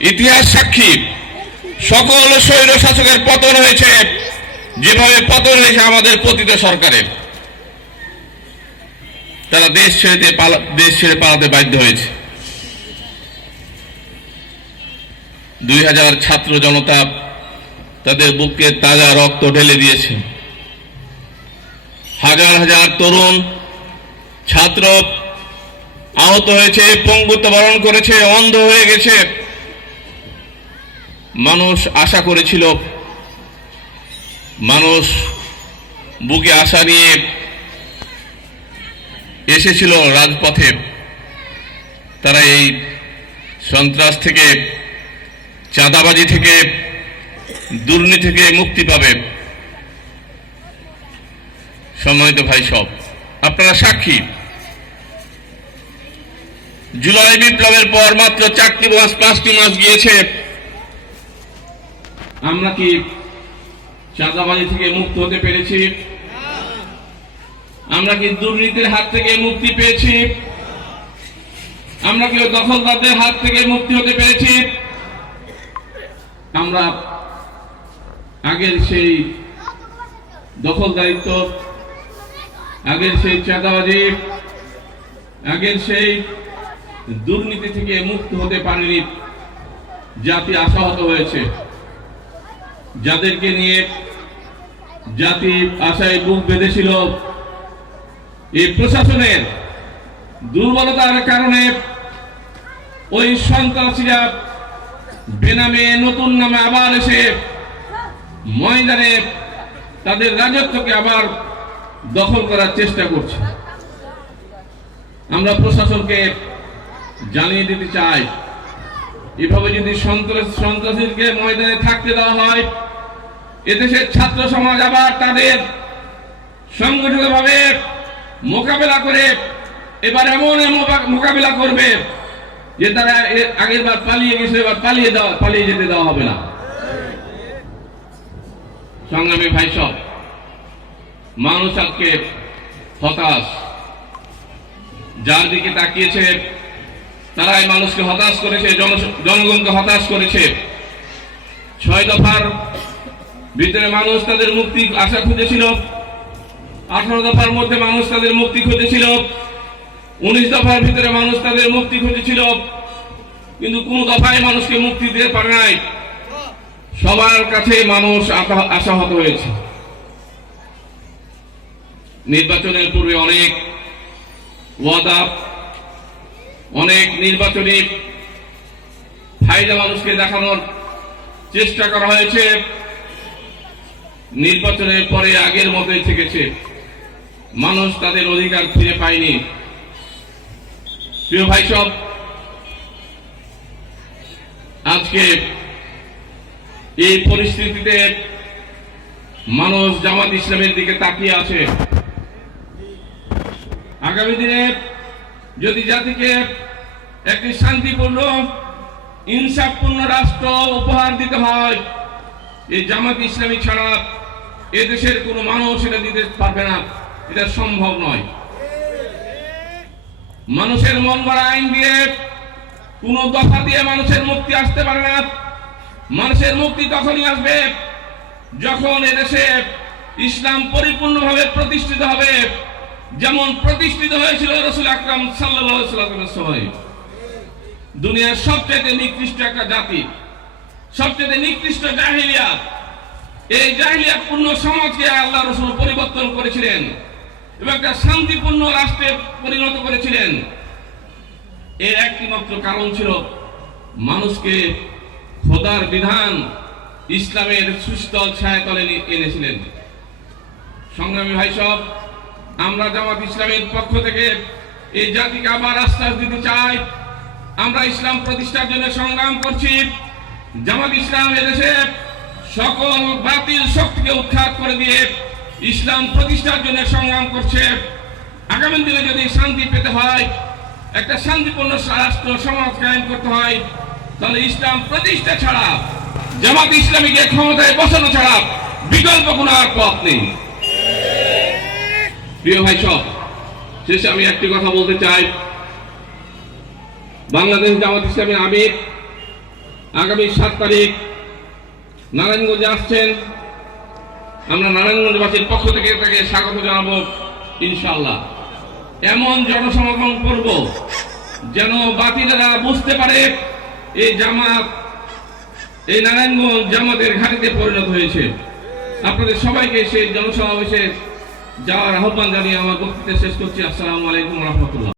ইতিহাস সাক্ষী। সকল স্বৈর শাসকের পতন হয়েছে। যেভাবে পতন হয়েছে আমাদের পতিত সরকারের। তারা দেশ ছেড়ে দেশ ছেড়ে পালাতে বাধ্য হয়েছে। দুই হাজার ছাত্র জনতা তাদের বুকে তাজা রক্ত ঢেলে দিয়েছে। হাজার হাজার তরুণ, ছাত্র আহত হয়েছে পঙ্গুত্ব বরণ করেছে, অন্ধ হয়ে গেছে। মানুষ আশা করেছিল, মানুষ বুকে আশা নিয়ে এসেছিল রাজপথে। তারা এই সন্ত্রাস থেকে, চাঁদাবাজি থেকে, দুর্নীতি থেকে মুক্তি পাবে। সম্মানিত ভাই সব, আপনারা সাক্ষী? জুলাই বিপ্লবের পর মাত্র চারটি মাস, পাঁচটি মাস গিয়েছে। আমরা কি চাঁদাবাজি থেকে মুক্ত হতে পেরেছি? আমরা কি দুর্নীতির হাত থেকে মুক্তি পেয়েছি? আমরা কি দখলদারদের হাত থেকে মুক্তি হতে পেরেছি? আমরা আগের সেই দখলদারিত্ব আগের সেই চাঁদাবাজি, আগের সেই দুর্নীতি থেকে মুক্ত হতে পারেনি জাতি আশাহত হয়েছে। যাদেরকে নিয়ে জাতি আশায় বুক বেঁধেছিল এই প্রশাসনের দুর্বলতার কারণে ওই সন্ত্রাসীরা বেনামে নতুন নামে আবার এসে ময়দানে তাদের রাজত্বকে আবার দখল করার চেষ্টা করছে। আমরা প্রশাসনকে জানিয়ে দিতে চাই। এভাবে যদি সন্ত্রাস সন্ত্রাসীকে ময়দানে থাকতে দেওয়া হয়, এদেশের ছাত্র সমাজ আবার তাদের সংগঠিতভাবে মোকাবেলা করে, এবার এমন মোকাবেলা করবে যে তারা আগের বার পালিয়ে গেছে, এবার পালিয়ে দেওয়া, পালিয়ে যেতে দেওয়া হবে না। সংগ্রামী ভাই সব, মানুষ আজকে হতাশ। যার দিকে তাকিয়েছে তারাই মানুষকে হতাশ করেছে, জন- জনগণকে হতাশ করেছে। ছয় দফার ভিতরে মানুষ তাদের মুক্তি আশা খুঁজেছিল, আঠারো দফার মধ্যে মানুষ তাদের মুক্তি খুঁজেছিল, উনিশ দফার ভিতরে মানুষ তাদের মুক্তি খুঁজেছিল, কিন্তু কোন দফায় মানুষকে মুক্তি দিতে পারে নাই। সবার কাছে মানুষ আশা- আশাহত হয়েছে। নির্বাচনের পূর্বে অনেক ওয়াদা অনেক নির্বাচনী ফায়দা মানুষকে দেখানোর চেষ্টা করা হয়েছে। নির্বাচনের পরে আগের মতোই থেকেছে। মানুষ তাদের অধিকার ফিরে পায়নি। প্রিয় ভাই সব, আজকে এই পরিস্থিতিতে মানুষ জামাত ইসলামের দিকে তাকিয়ে আছে। আগামী দিনে যদি জাতিকে একটি শান্তিপূর্ণ, ইনসাফপূর্ণ রাষ্ট্র উপহার দিতে হয়। এই জামাত ইসলামী ছাড়া এ দেশের কোনো মানুষ এটা দিতে পারবে না। এটা সম্ভব নয়। মানুষের মন গড়া আইন দিয়ে কোন দফা দিয়ে মানুষের মুক্তি আসতে পারে না। মানুষের মুক্তি তখনই আসবে যখন এদেশে ইসলাম পরিপূর্ণভাবে প্রতিষ্ঠিত হবে। যেমন প্রতিষ্ঠিত হয়েছিল রসুল আকরাম সাল্লামের সময়। দুনিয়ার সবচেয়ে নিকৃষ্ট একটা জাতি সবচেয়ে নিকৃষ্ট জাহিলিয়া। এই জাহিলিয়া পূর্ণ সমাজকে আল্লাহ রসুল পরিবর্তন করেছিলেন এবং একটা শান্তিপূর্ণ রাষ্ট্রে পরিণত করেছিলেন। এর একটি মাত্র কারণ ছিল মানুষকে খোদার বিধান ইসলামের সুস্থল ছায়াতলে এনেছিলেন। সংগ্রামী ভাই সব আমরা জামাত ইসলামের পক্ষ থেকে এই জাতিকে আবার আশ্বাস দিতে চাই। আমরা ইসলাম প্রতিষ্ঠার জন্য সংগ্রাম করছি। জামাত ইসলাম এদেশে সকল বাতিল শক্তিকে উৎখাত করে দিয়ে ইসলাম প্রতিষ্ঠার জন্য সংগ্রাম করছে। আগামী দিনে যদি শান্তি পেতে হয়, একটা শান্তিপূর্ণ রাষ্ট্র সমাজ কায়েম করতে হয়, তাহলে ইসলাম প্রতিষ্ঠা ছাড়া, জামাত ইসলামীকে ক্ষমতায় বসানো ছাড়া বিকল্প কোনো আর পথ নেই। প্রিয় ভাই সব, শেষে আমি একটি কথা বলতে চাই। বাংলাদেশ জামাত ইসলামের আমির আগামী সাত তারিখ নারায়ণগঞ্জে আসছেন। আমরা নারায়ণগঞ্জবাসীর পক্ষ থেকে তাকে স্বাগত জানাব ইনশাল্লাহ এমন জনসমাগম করব যেন বাতিলেরা বুঝতে পারে এই জামাত, এই নারায়ণগঞ্জ জামাতের ঘাটিতে পরিণত হয়েছে। আপনাদের সবাইকে সেই জনসমাবেশে যাওয়ার আহ্বান জানিয়ে আমার বক্তৃতা শেষ করছি। আসসালামু আলাইকুম রহমতুল্লাহ।